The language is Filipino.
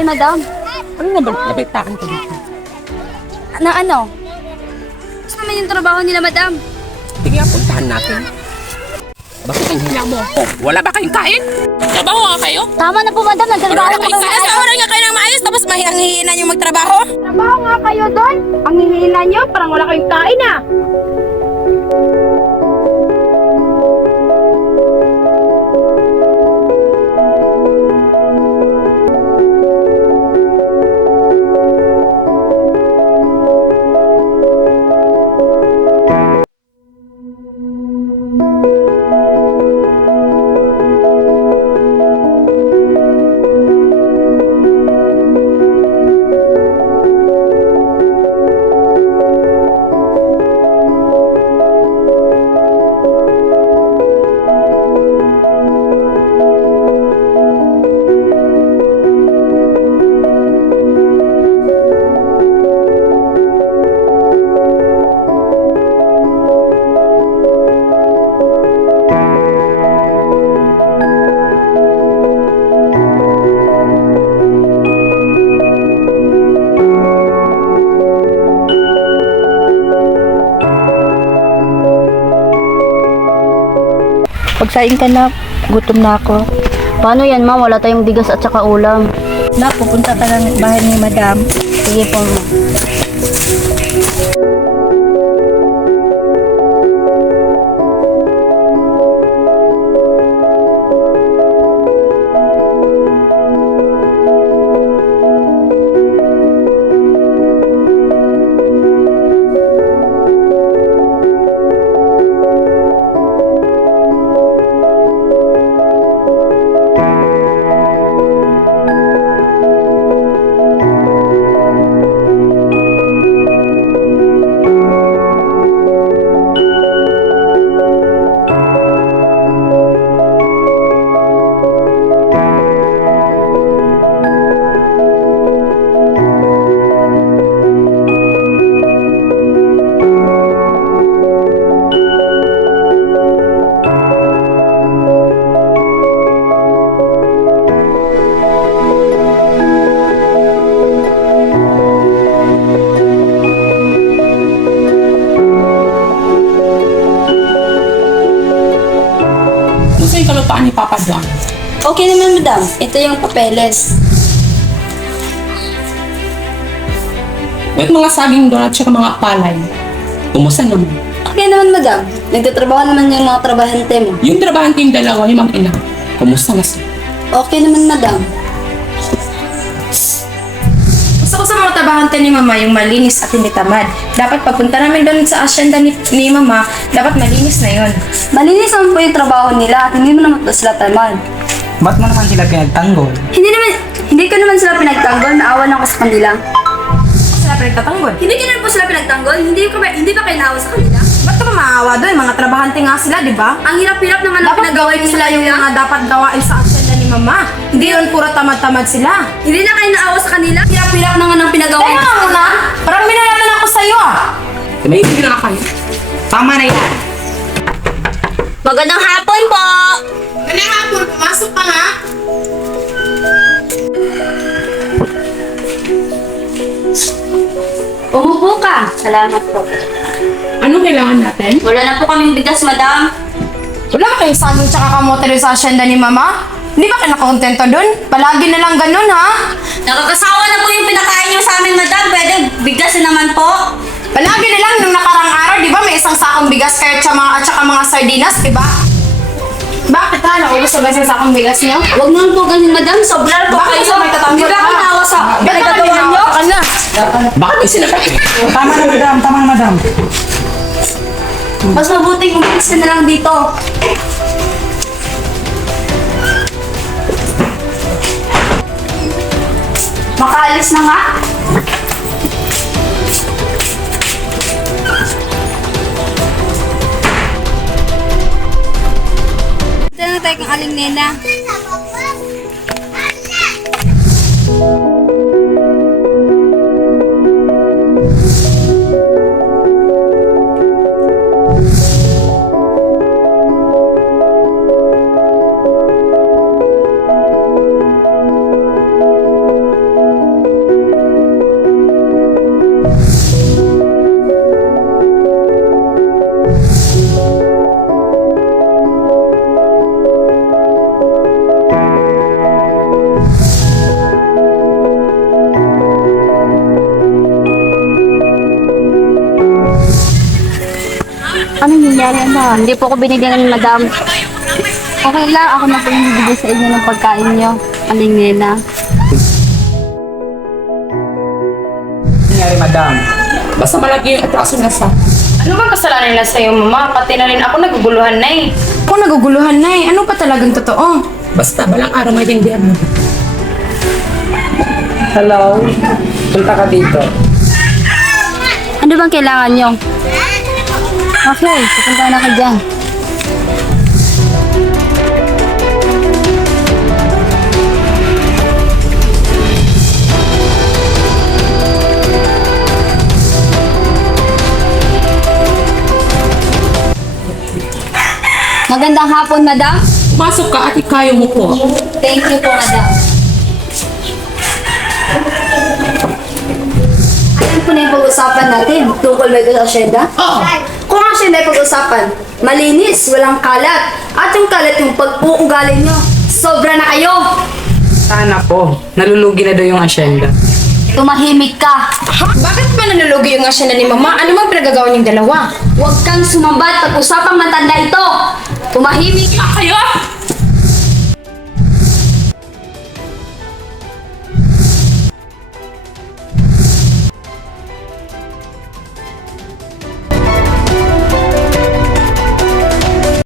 kay madam. Ano na ba nabigtaan ko dito? Na ano? Gusto naman yung trabaho nila, madam. Sige nga, puntahan natin. Bakit ang hila mo? Oh, wala ba kayong kain? Trabaho nga kayo? Tama na po, madam. Nagtrabaho Wala na kayong po. kain. Nasahuran nga kayo ng maayos tapos mahihinan yung magtrabaho? Trabaho nga kayo doon. Ang hihina nyo, parang wala kayong kain ah. Pagsaing ka na, gutom na ako. Paano yan, ma? Wala tayong bigas at saka ulam. Na, pupunta ka ng bahay ni madam. Sige po, ma. Gusto yung kalupaan ni Papa John? Okay naman, madam. Ito yung papeles. At mga saging doon at saka mga palay. Kumusta naman? Okay naman, madam. Nagtatrabaho naman yung mga trabahante mo. Yung trabahan kayong dalawa, yung mga ina. Kumusta na sila? Okay naman, madam. Gusto ko sa mga tabahante ni Mama yung malinis at hindi tamad. Dapat pagpunta namin doon sa asyenda ni Mama, dapat malinis na yon. Malinis naman po yung trabaho nila at hindi mo naman po sila tamad. Ba't mo naman sila pinagtanggol? Hindi ko naman sila pinagtanggol. Naawa lang ako sa kanila. Sila pinagtatanggol. Hindi ko naman po sila pinagtanggol. Hindi ba kayo naawa sa kanila? Ba't ka ba maawa doon? Mga trabahante nga sila, di ba? Ang hirap-hirap naman ang Dapat pinagawa gawin niyo nila sa yung kanila. mga dapat gawain sa asyenda ni Mama. Hindi yun puro tamad-tamad sila. Hindi na kayo naawa sa kanila. Hirap-hirap naman ang pinagawa Kaya niyo. nga muna, parang binalaman ako sa'yo ah. May hindi na kayo. Tama na yan. Magandang hapon po! Kanya nga, puro pumasok ka nga. Umupo ka. Salamat po. Anong kailangan natin? Wala na po kaming bigas, madam. Wala kayong saging tsaka kamote rin sa asyenda ni Mama? Hindi ba kayo nakontento dun? Palagi na lang ganun ha? Nakakasawa na po yung pinakain niyo sa amin, madam. Pwede bigas na naman po. Palagi na lang nung nakarang araw, di ba may isang sakong bigas kayo at saka mga sardinas, di ba? Bakit ha? Naubos na ba yung sakong bigas niyo? Huwag naman po ganyan, madam. Sobra po Bakit kayo. sa may tatanggol Hindi ba ka? ako naawa sa pinagagawa niyo? Baka may sinabi. Tama na madam, tama na madam. Mas mabuting umalis ka na lang dito. Makaalis na nga. Ito na tayo kang aling nena. Hindi po ako binigyan ng madam. Okay lang, ako na po yung bibigay sa inyo ng pagkain nyo. Aling Nena. Nangyari, madam. Basta malagi yung atraso na sa. Ano ba kasalanan nila sa'yo, mama? Pati na rin ako naguguluhan na eh. Ako naguguluhan na eh. Ano pa talagang totoo? Basta balang araw may tindihan mo. Hello? Punta ka dito. Ano bang kailangan nyo? Okay, pupunta na ka dyan. Magandang hapon, madam. Masok ka at ikayo mo po. Thank you po, madam. Ano po na yung pag-usapan natin tungkol ba ito sa asyenda? Oo. Kung ang asyenda ay pag-usapan, malinis, walang kalat, at yung kalat yung pag-uugali nyo, sobra na kayo! Sana po. Nalulugi na daw yung asyenda. Tumahimik ka! Bakit pa nanulugi yung asyenda ni mama? Ano bang pinagagawa niyong dalawa? Huwag kang sumambat pag-usapang matanda ito! Tumahimik ka! Kayo!